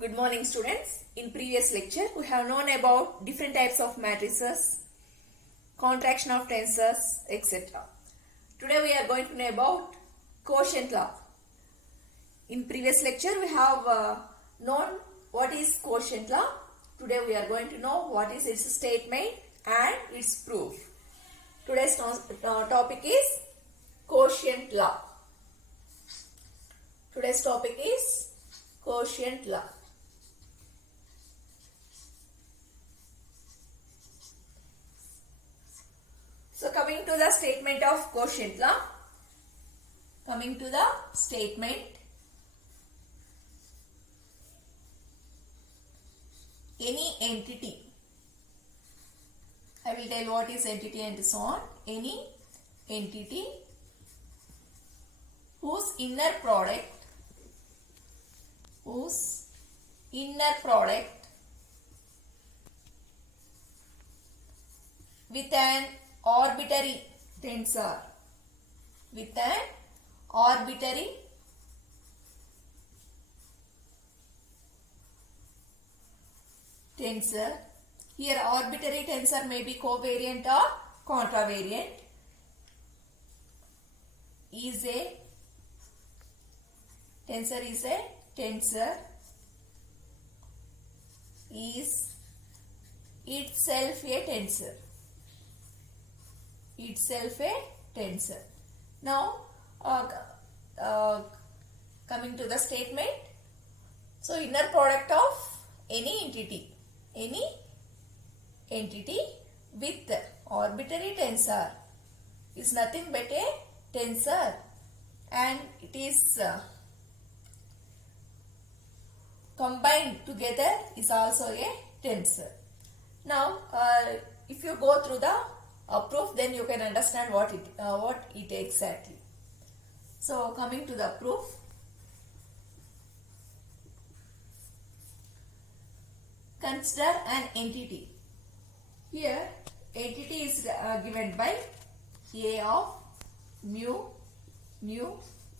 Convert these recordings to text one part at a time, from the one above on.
Good morning, students. In previous lecture, we have known about different types of matrices, contraction of tensors, etc. Today we are going to know about quotient law. In previous lecture, we have known what is quotient law. Today we are going to know what is its statement and its proof. Today's topic is quotient law. Today's topic is quotient law. So coming to the statement of quotient law. Coming to the statement. Any entity. I will tell what is entity and so on. Any entity whose inner product with an arbitrary tensor here arbitrary tensor may be covariant or contravariant is a tensor is itself a tensor. Now coming to the statement. So inner product of any entity with arbitrary tensor is nothing but a tensor, and it is combined together is also a tensor. Now if you go through the proof, then you can understand what it exactly. So coming to the proof. Consider an entity. Here entity is given by A of mu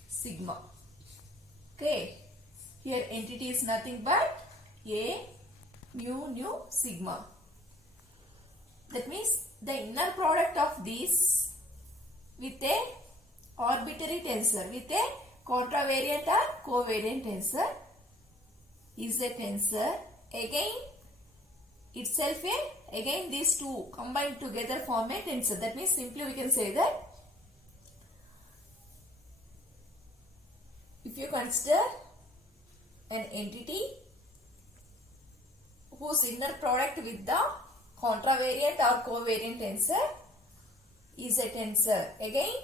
sigma. Okay. Here entity is nothing but A mu sigma. That means the inner product of this with a arbitrary tensor, with a contravariant or covariant tensor is a tensor. Again these two combined together form a tensor. That means simply we can say that if you consider an entity whose inner product with the contravariant or covariant tensor is a tensor, again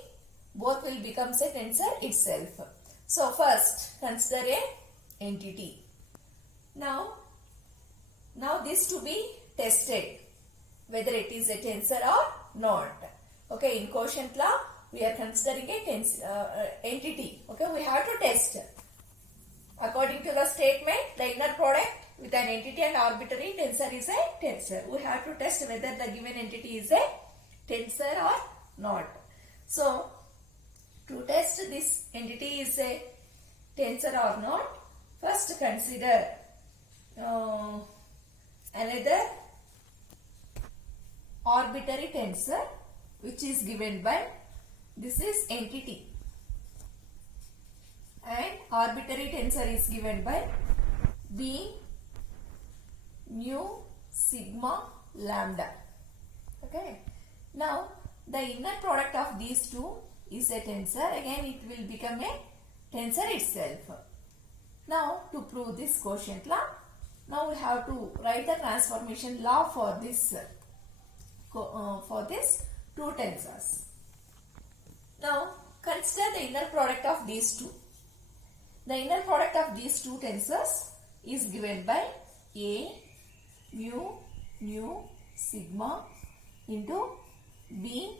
both will become a tensor itself. So first consider a entity. Now this to be tested whether it is a tensor or not. Okay, in quotient law we are considering a entity. Okay, we have to test. According to the statement, the inner product with an entity and arbitrary tensor is a tensor. We have to test whether the given entity is a tensor or not. So to test this entity is a tensor or not, first consider another arbitrary tensor which is given by, this is entity, and arbitrary tensor is given by B mu sigma lambda. Okay. Now the inner product of these two is a tensor. Again it will become a tensor itself. Now to prove this quotient law, now we have to write the transformation law for this two tensors. Now consider the inner product of these two. The inner product of these two tensors is given by A mu sigma into B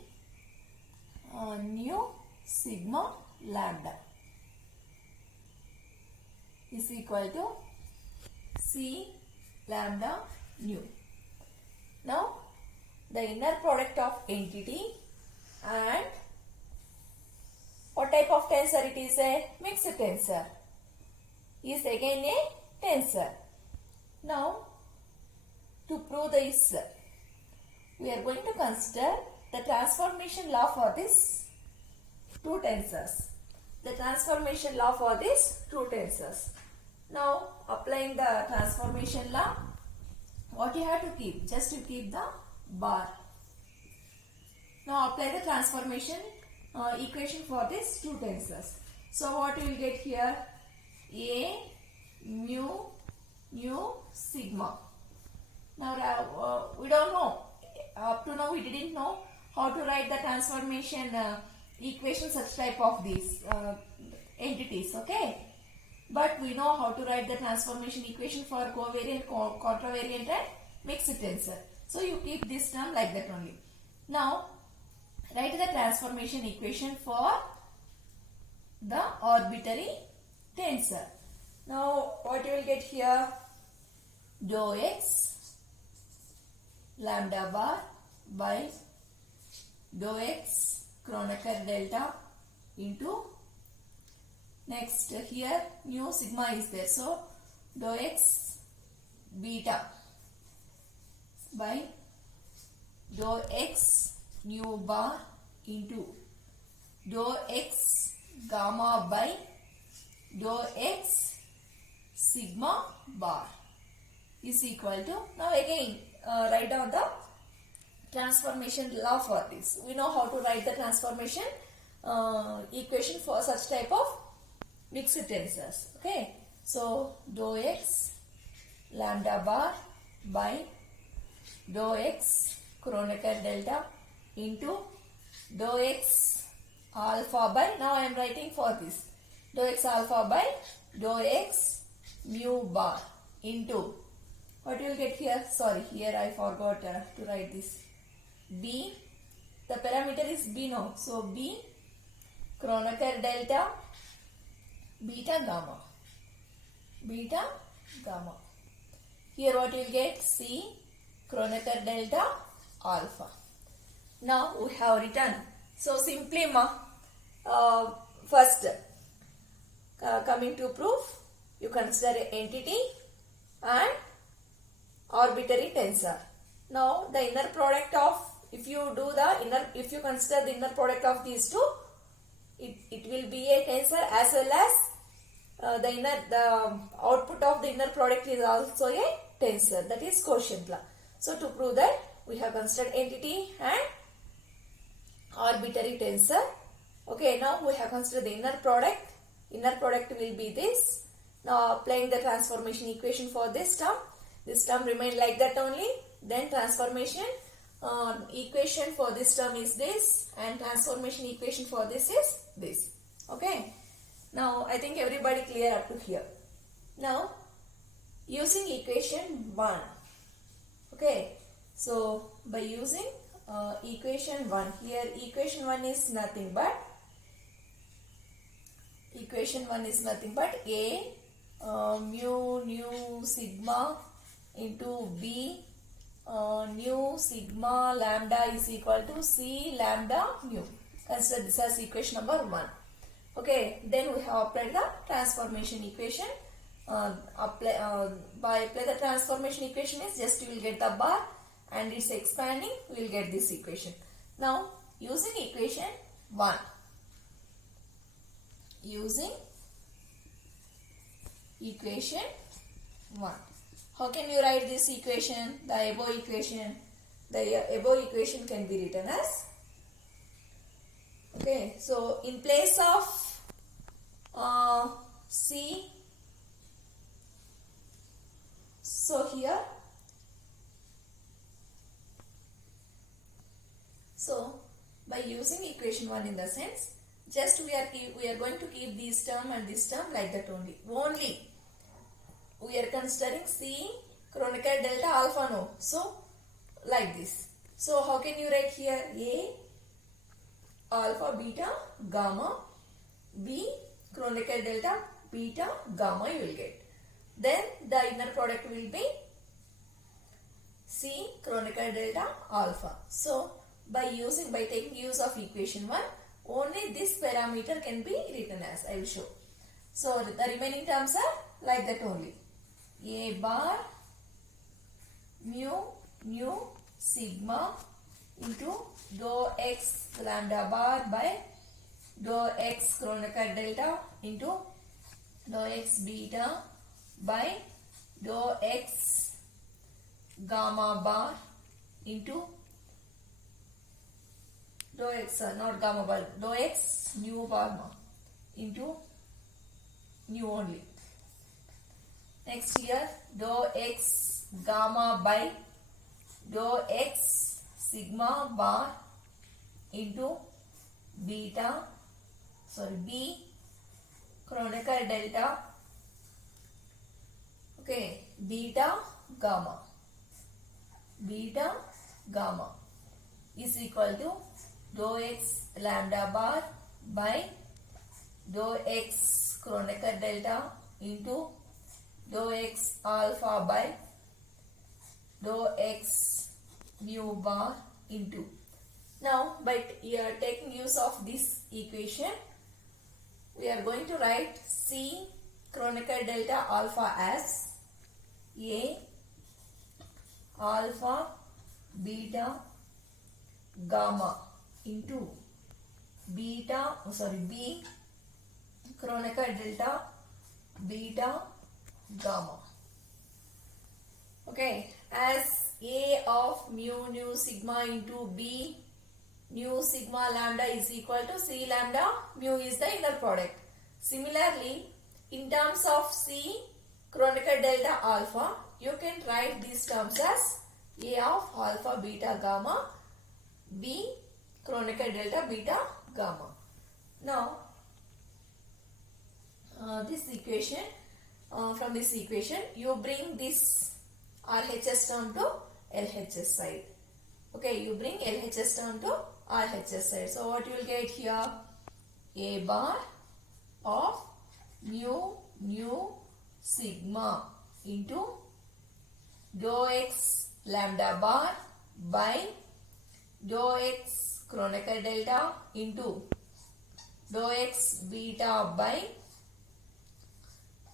mu sigma lambda is equal to C lambda mu. Now the inner product of entity and what type of tensor it is? A mixed tensor. Is again a tensor. Now, to prove this, we are going to consider the transformation law for these two tensors. The transformation law for these two tensors. Now, applying the transformation law, what you have to keep? Just to keep the bar. Now, apply the transformation equation for these two tensors. So, what you will get here? A mu sigma. Now, we don't know. Up to now, we didn't know how to write the transformation equation such type of these entities. Okay. But we know how to write the transformation equation for covariant, contravariant and mixed tensor. So, you keep this term like that only. Now, write the transformation equation for the arbitrary tensor. Now, what you will get here? Dou x lambda bar by dou x Kronecker delta into, next here mu sigma is there. So, dou x beta by dou x nu bar into dou x gamma by dou x sigma bar is equal to, now again write down the transformation law for this. We know how to write the transformation equation for such type of mixed tensors. Okay. So, dou x lambda bar by dou x Kronecker delta into dou x alpha by, now I am writing for this, dou x alpha by dou x mu bar into, what you will get here? Sorry, here I forgot to write this. B, the parameter is B now. So, B Kronecker delta beta gamma. Beta gamma. Here what you will get? C Kronecker delta alpha. Now, we have written. So, simply first coming to proof, you consider entity and arbitrary tensor. Now, the inner product of, if you consider the inner product of these two, it will be a tensor as well as the output of the inner product is also a tensor, that is quotient law. So, to prove that, we have considered entity and arbitrary tensor. Okay, now we have considered the inner product. Inner product will be this. Now, applying the transformation equation for this term remain like that only. Then transformation equation for this term is this, and transformation equation for this is this. Okay. Now, I think everybody clear up to here. Now, using equation 1. Okay. So, by using equation 1, here equation 1 is nothing but A mu sigma into B nu sigma lambda is equal to C lambda mu. Consider this as equation number 1. Okay, then we have applied the transformation equation. By apply the transformation equation is just you will get the bar and it's expanding, we will get this equation. Now, using equation 1. Using equation 1. How can you write this equation? The above equation. The above equation can be written as, okay, so in place of C, so here, so by using equation 1 in the sense, just we are going to keep this term and this term like that only. Only we are considering C Kronecker delta alpha no. So like this. So how can you write here? A alpha beta gamma, B Kronecker delta beta gamma you will get. Then the inner product will be C Kronecker delta alpha. So by taking use of equation 1, only this parameter can be written as, I will show. So the remaining terms are like that only. A bar mu sigma into dou x lambda bar by dou x Kronecker delta into dou x beta by dou x gamma bar into dou x not gamma bar, dou x nu bar into nu only. Next here dou x gamma by dou x sigma bar into beta b Kronecker delta, okay, beta gamma is equal to dou x lambda bar by dou x Kronecker delta into dou x alpha by dou x mu bar into. Now, but here taking use of this equation, we are going to write C Kronecker delta alpha as A alpha beta gamma into B Kronecker delta beta gamma. Okay, as A of mu sigma into B nu sigma lambda is equal to C lambda, mu is the inner product. Similarly, in terms of C Kronecker delta alpha, you can write these terms as A of alpha beta gamma, B Kronecker delta beta gamma. Now, this equation, from this equation, you bring this RHS term to LHS side. Okay, you bring LHS term to RHS side. So, what you will get here? A bar of mu sigma into dou x lambda bar by dou x Kronecker delta into dou x beta by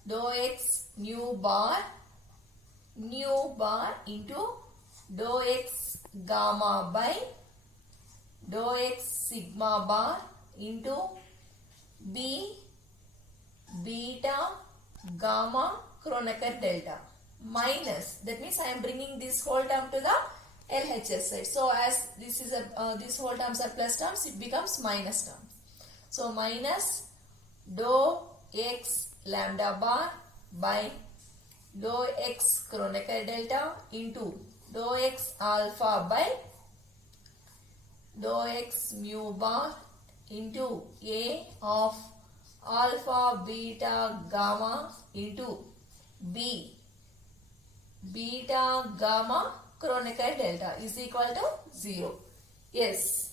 dou x nu bar into dou x gamma by dou x sigma bar into B beta gamma Kronecker delta minus, that means I am bringing this whole term to the LHS side. So as this is a these whole terms are plus terms, it becomes minus term. So minus dou x lambda bar by dou x Kronecker delta into dou x alpha by dou x mu bar into A of alpha beta gamma into B beta gamma Kronecker delta is equal to 0. Yes,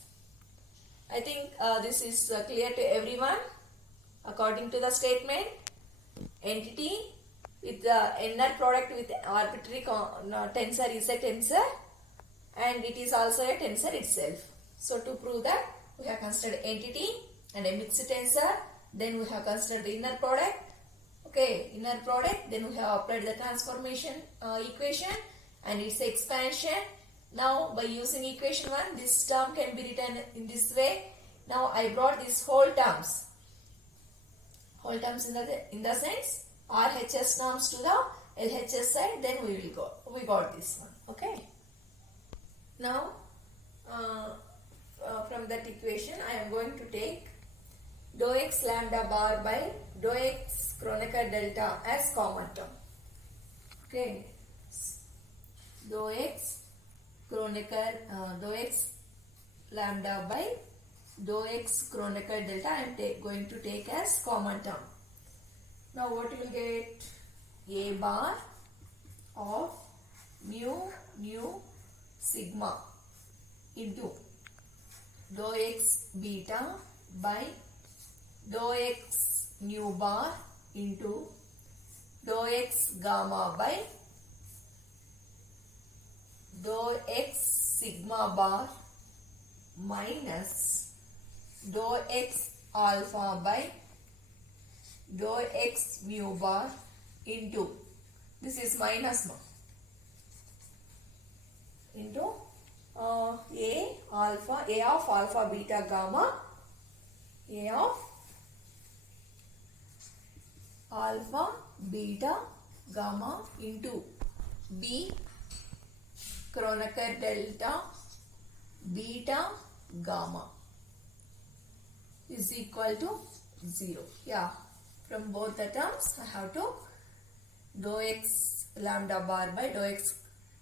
I think this is clear to everyone. According to the statement, entity with the inner product with arbitrary tensor is a tensor and it is also a tensor itself. So to prove that, we have considered entity and a mixed tensor, then we have considered the inner product. Okay, inner product, then we have applied the transformation equation and its expansion. Now by using equation 1, this term can be written in this way. Now I brought these whole terms in the sense RHS terms to the LHS side, then we got this one. Okay. Now from that equation I am going to take dou x lambda bar by dou x Kronecker delta as common term. Okay, dou x lambda by dou x Kronecker delta I am going to take as common term. Now what you will get? A bar of mu sigma into dou x beta by dou x nu bar into dou x gamma by dou x sigma bar minus dou x alpha by dou x mu bar into, this is minus now, into A of alpha beta gamma, A of alpha beta gamma into B Kronecker delta beta gamma is equal to 0. Yeah, from both the terms I have to dou x lambda bar by dou x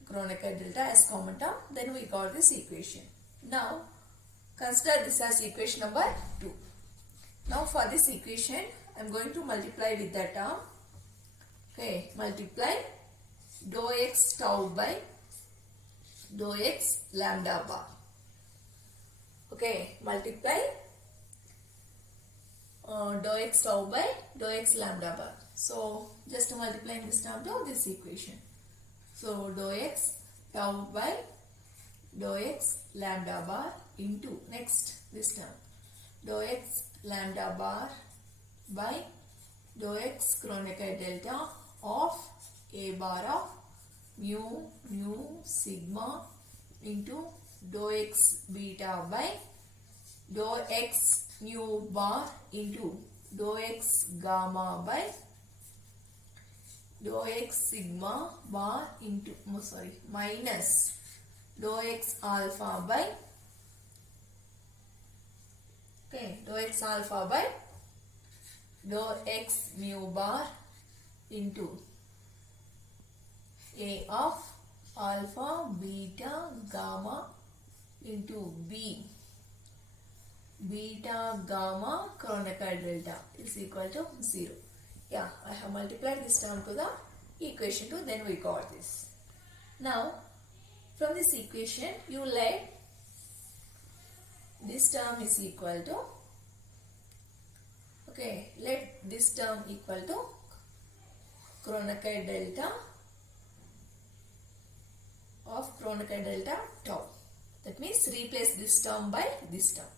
Kronecker delta as common term. Then we got this equation. Now consider this as equation number 2. Now for this equation I am going to multiply with the term. Okay, multiply dou x tau by dou x lambda bar. Okay, multiply dou x tau by dou x lambda bar. So just multiplying this term to this equation. So dou x tau by dou x lambda bar into next this term dou x lambda bar by dou x Kronecker delta of A bar of mu sigma into dou x beta by dou x mu bar into dou x gamma by dou x sigma bar into minus dou x alpha by dou x alpha by dou x mu bar into A of alpha beta gamma into B beta gamma Kronecker delta is equal to 0. Yeah, I have multiplied this term to the equation 2, then we got this. Now from this equation you let this term is equal to, okay, let this term equal to Kronecker delta of Kronecker delta tau. That means replace this term by this term.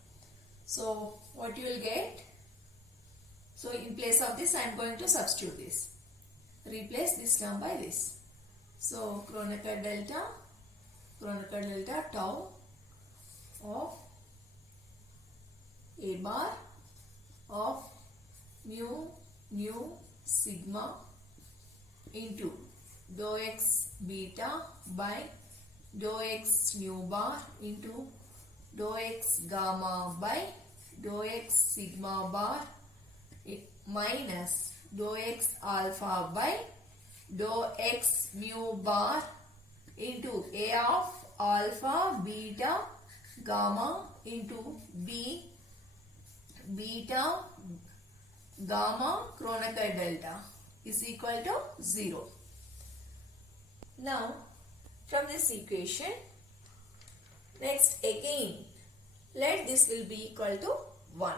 So what you will get? So in place of this I am going to substitute this. Replace this term by this. So Kronecker delta tau of A bar of mu sigma into dou x beta by dou x mu bar into dou x gamma by dou x sigma bar minus dou x alpha by dou x mu bar into A of alpha beta gamma into B beta gamma Kronecker delta is equal to 0. Now from this equation, next again let this will be equal to 1.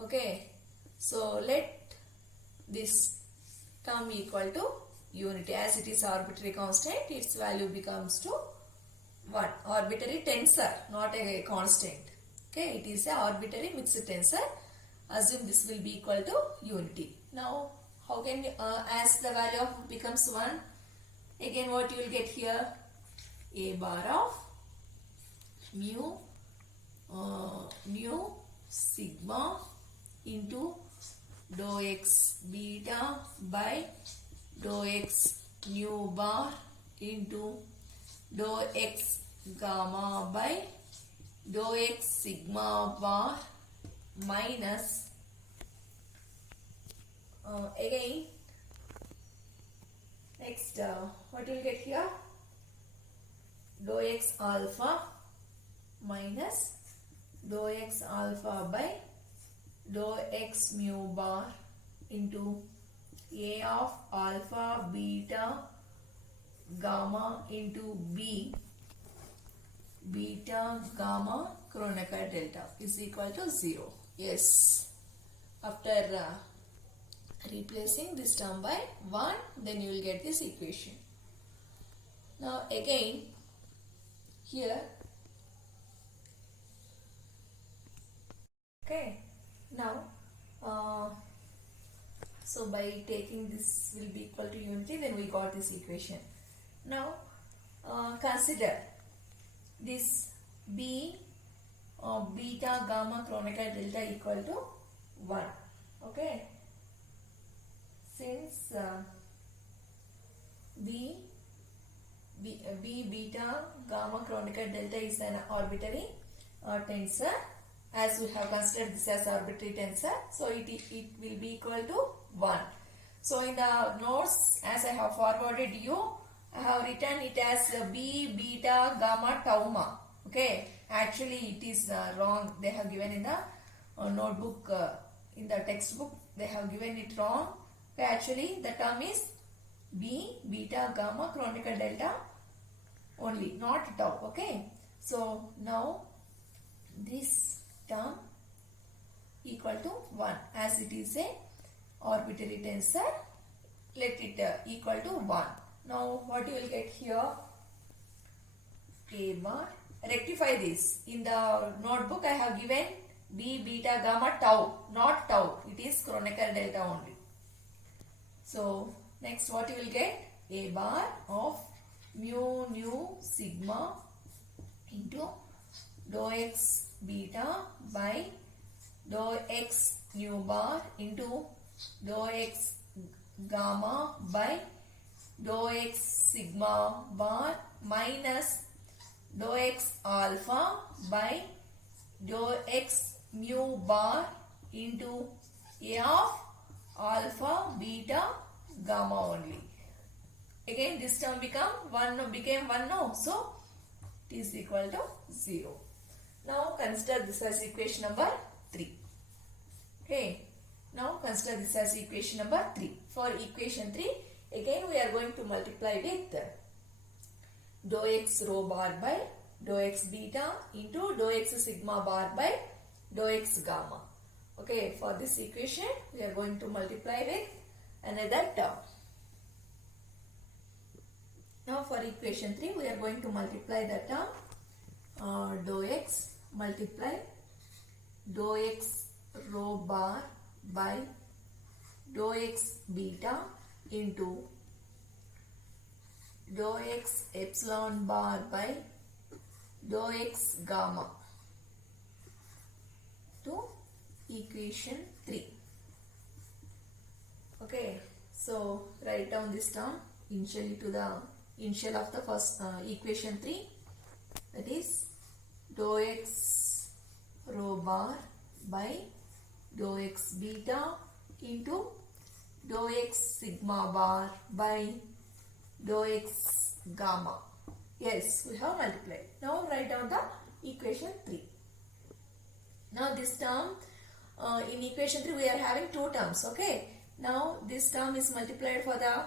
Okay, so let this term equal to unity. As it is arbitrary constant, its value becomes to 1. Arbitrary tensor, not a constant. Okay, it is a arbitrary mixed tensor. Assume this will be equal to unity. Now how can you, as the value of becomes 1, again what you will get here? A bar of mu sigma into dou x beta by dou x mu bar into dou x gamma by dou x sigma bar minus again next what you will get here? Dou x alpha minus dou x alpha by dou x mu bar into A of alpha beta gamma into B beta gamma Kronecker delta is equal to 0. Yes, after replacing this term by 1, then you will get this equation. Now again here, okay, now by taking this will be equal to unity, then we got this equation. Now consider this B beta gamma chronicle delta equal to 1. Okay, since B beta gamma chronicle delta is an arbitrary tensor, as we have considered this as arbitrary tensor, so it will be equal to 1. So in the notes, as I have forwarded you, I have written it as B beta gamma tau ma. Okay, actually it is wrong. They have given in the notebook, in the textbook, they have given it wrong. Okay, actually the term is B beta gamma chronicle delta only, not tau. Okay, so now this term equal to 1, as it is a arbitrary tensor, let it equal to 1. Now what you will get here, A bar, rectify this. In the notebook I have given B beta gamma tau, not tau, it is chronicle delta only. So next what you will get, A bar of mu nu sigma into dou x beta by dou x nu bar into dou x gamma by dou x sigma bar minus dou x alpha by dou x mu bar into A of alpha beta gamma only. Again this term became 1 no, so it is equal to 0. Now consider this as equation number 3. Okay, now consider this as equation number 3. For equation 3, again we are going to multiply with dou x rho bar by dou x beta into dou x sigma bar by dou x gamma. Okay, for this equation we are going to multiply with another term. Now for equation 3 we are going to multiply the term dou x multiply dou x rho bar by dou x beta into dou x epsilon bar by dou x gamma to equation 3. Okay, so write down this term initially to the initial of the first equation 3, that is dou x rho bar by dou x beta into dou x sigma bar by dou x gamma. Yes, we have multiplied. Now write down the equation 3. Now this term, in equation 3 we are having two terms. Okay, now this term is multiplied for the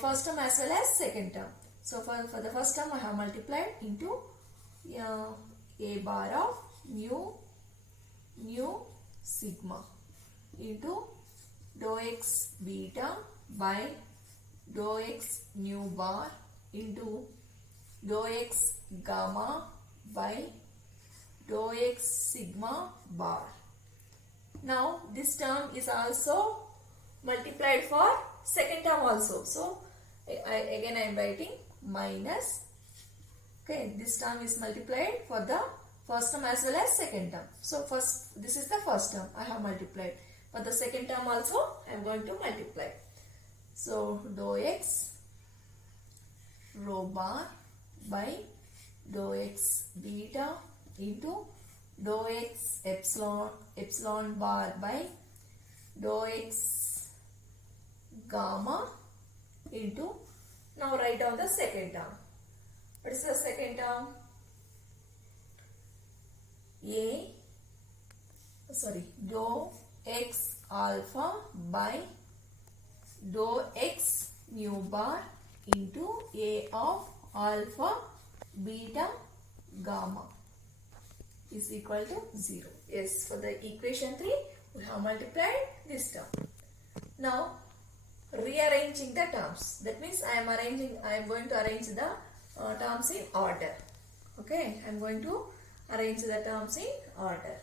first term as well as second term. So for the first term I have multiplied into A bar of mu sigma into dou x beta by dou x nu bar into dou x gamma by dou x sigma bar. Now this term is also multiplied for second term also. So again I am writing minus. Okay, this term is multiplied for the first term as well as second term. So first, this is the first term I have multiplied. For the second term also I am going to multiply. So dou x rho bar by dou x beta into dou x epsilon bar by dou x gamma into, now write down the second term. What is the second term? Dou x alpha by dou x nu bar into A of alpha beta gamma is equal to 0. Yes, for the equation 3 we have multiplied this term. Now rearranging the terms, that means I am going to arrange the terms in order. Okay, I am going to arrange the terms in order.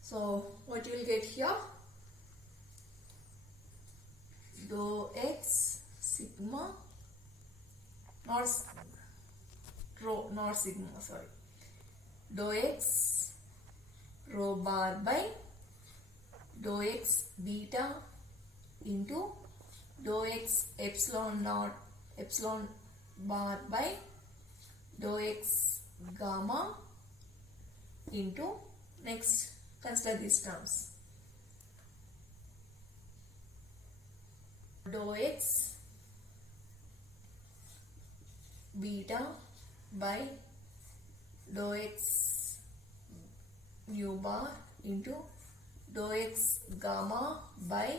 So what you will get here, dou x sigma not rho, not sigma, sorry. Dou x rho bar by dou x beta into dou x epsilon naught epsilon bar by dou x gamma into, next consider these terms, dou x beta by dou x mu bar into dou x gamma by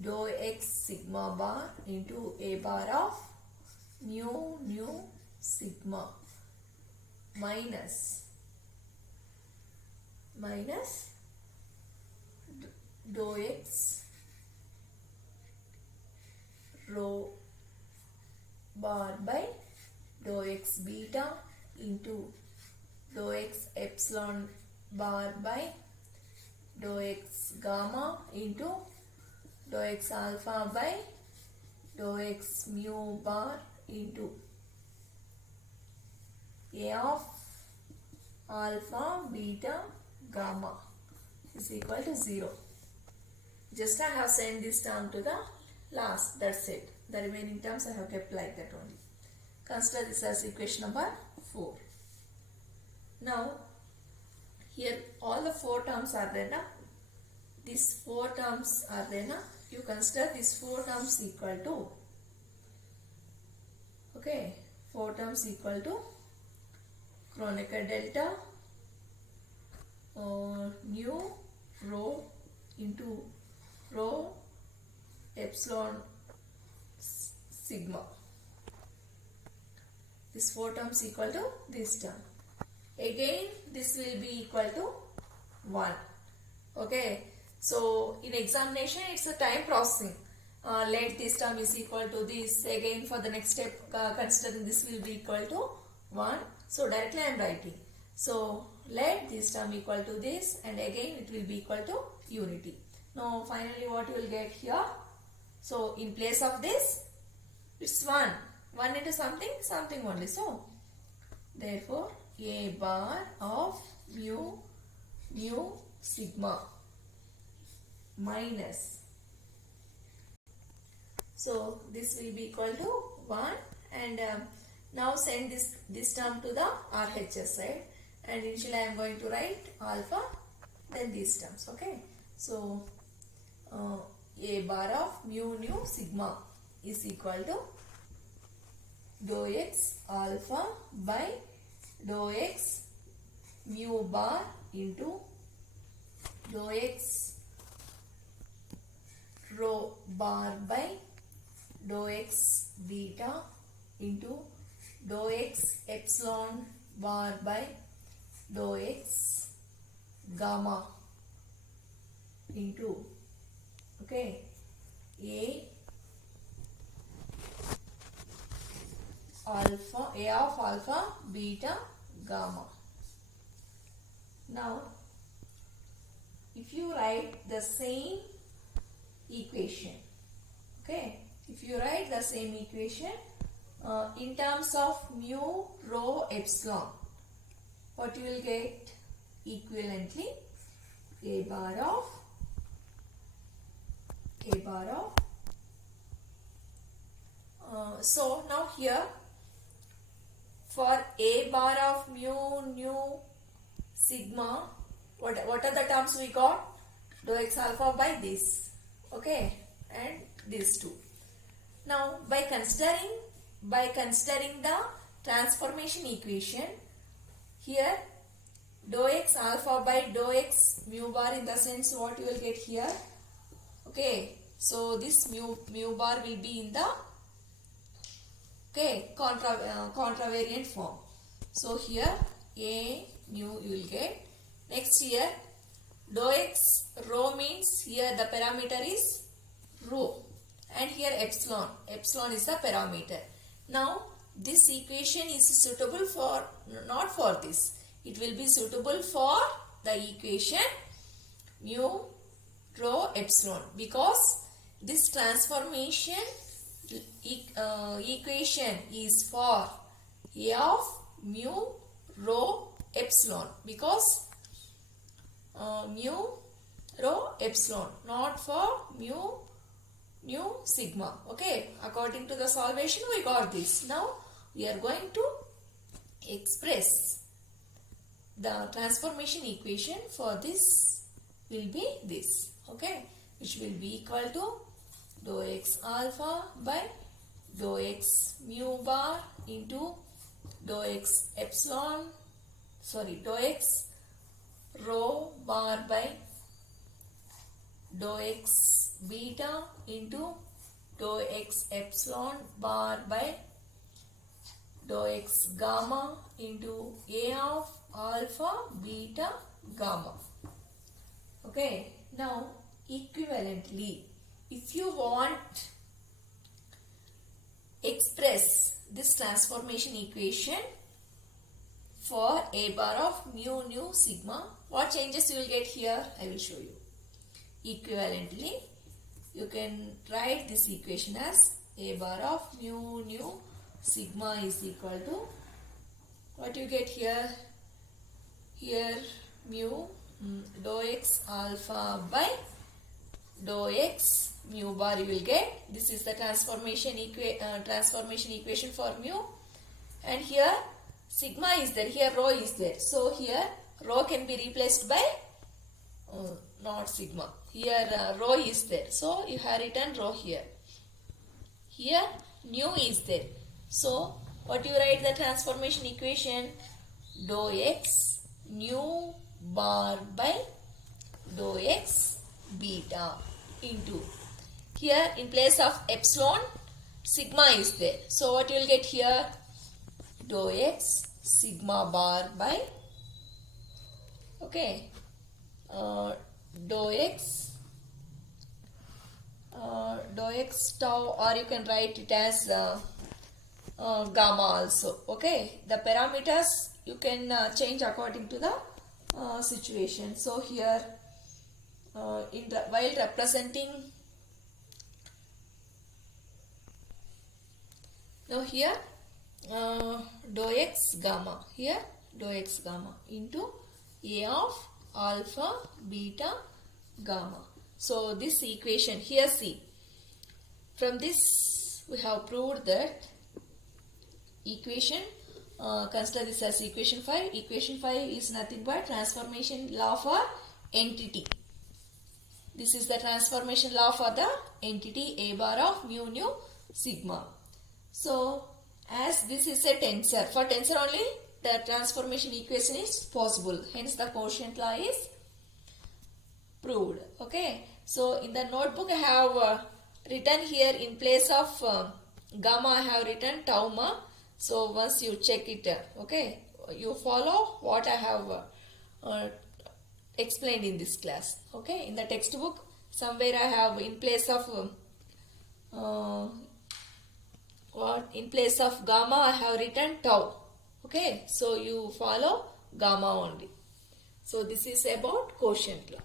dou x sigma bar into a bar of mu sigma minus dou x rho bar by dou x beta into dou x epsilon bar by dou x gamma into dou x alpha by dou x mu bar into a of alpha beta gamma is equal to 0. Just I have sent this term to the last, that's it. The remaining terms I have kept like that only. Consider this as equation number 4. Now here all the 4 terms are there na? These 4 terms are there na? You consider these 4 terms equal to, okay, 4 terms equal to Kronecker delta nu rho into rho epsilon sigma. This 4 terms equal to this term. Again this will be equal to 1. Okay. So in examination it's a time processing. Let this term is equal to this. Again for the next step considering this will be equal to 1. So directly I am writing. So let this term equal to this and again it will be equal to unity. Now finally what you will get here? So in place of this it's 1. 1 into something only. So therefore a bar of mu sigma minus. So this will be equal to 1 and now send this term to the RHS side and initially I am going to write alpha then these terms. Okay. So a bar of mu sigma is equal to dou x alpha by dou x mu bar into dou x rho bar by dou x beta into dou x epsilon bar by dou x gamma into, okay, a of alpha beta gamma. Now if you write the same equation, okay, if you write the same equation in terms of mu rho epsilon, what you will get? Equivalently a bar of so now here for a bar of mu sigma, what are the terms we got? Dou x alpha by this, okay, and these two. Now by considering the transformation equation, here dou x alpha by dou x mu bar, in the sense what you will get here, okay, so this mu bar will be in the, okay, contravariant form. So here a mu you will get. Next here dou x rho means here the parameter is rho and here epsilon is the parameter. Now this equation is suitable for, not for this, it will be suitable for the equation mu rho epsilon, because this transformation equation is for A of mu rho epsilon, because mu rho epsilon, not for mu sigma. Okay, according to the solvation we got this. Now we are going to express the transformation equation for this will be this. Okay, which will be equal to dou x alpha by dou x mu bar into dou x epsilon, dou x rho bar by dou x beta into dou x epsilon bar by dou x gamma into A of alpha beta gamma. Okay, now equivalently, if you want express this transformation equation for A bar of mu nu sigma, what changes you will get here? I will show you. Equivalently, you can write this equation as A bar of mu nu sigma is equal to, what you get here? Here mu dou x alpha by dou x mu bar you will get. This is the transformation equation for mu, and here sigma is there, here rho is there. So here rho can be replaced by not sigma. Here rho is there, so you have written rho here. Here nu is there. So what you write the transformation equation? Dou x nu bar by dou x beta into, here in place of epsilon sigma is there. So what you will get here? Dou x sigma bar by, okay, dou x tau, or you can write it as gamma also. Okay, the parameters you can change according to the situation. So here while representing, now here dou x gamma, here dou x gamma into A of alpha beta gamma. So this equation here, see, from this we have proved that equation, consider this as equation 5. Equation 5 is nothing but transformation law for entity. This is the transformation law for the entity A bar of mu nu sigma. So as this is a tensor, for tensor only the transformation equation is possible. Hence the quotient law is proved. Okay. So in the notebook I have written here in place of gamma I have written tau ma. So once you check it, okay, you follow what I have explained in this class. Okay, in the textbook somewhere I have in place of gamma I have written tau. Okay, so you follow gamma only. So this is about quotient law.